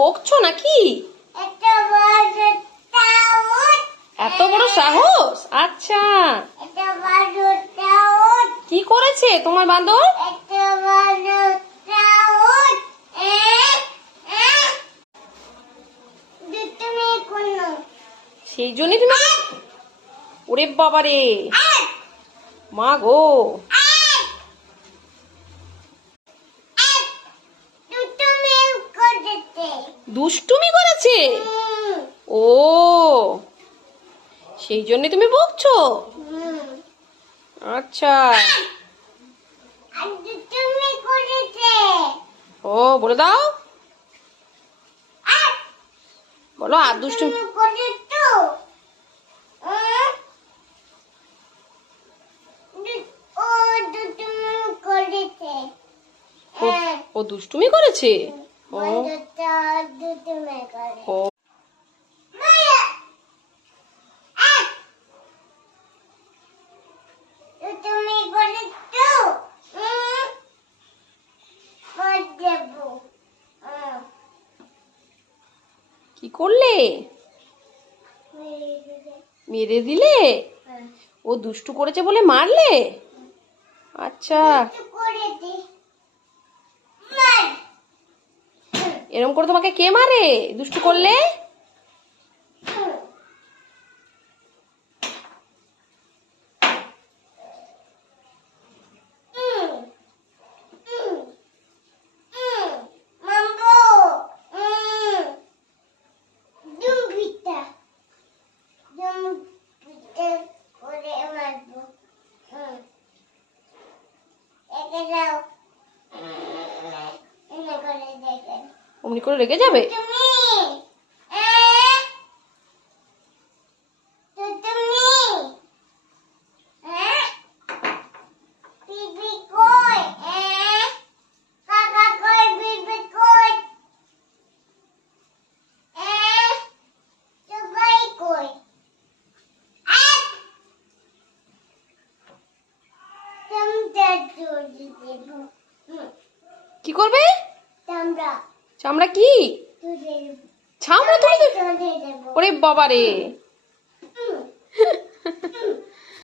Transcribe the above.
বকছো নাকি? এত বড় সাহস? আচ্ছা, কি করেছে তোমার বাঁদর? সেই জন্যই তুমি, ওরে বাবারে, মা গো, দুষ্টুমি করেছে। ও, সেই জন্য তুমি বকছো? আচ্ছা, ও বলে দাও, বলো আর দুষ্টুমি। ও দুষ্টুমি করেছে। ও, ও, কি করলে? মেরে দিলে? ও দুষ্টু করেছে বলে মারলে? আচ্ছা, এরকম করে তোমাকে কে মারে দুষ্টু করলে? অমনি করে রেগে যাবে? কি করবে? চামড়া কি? চামড়া তুলে দেবে? ওরে বাবারে।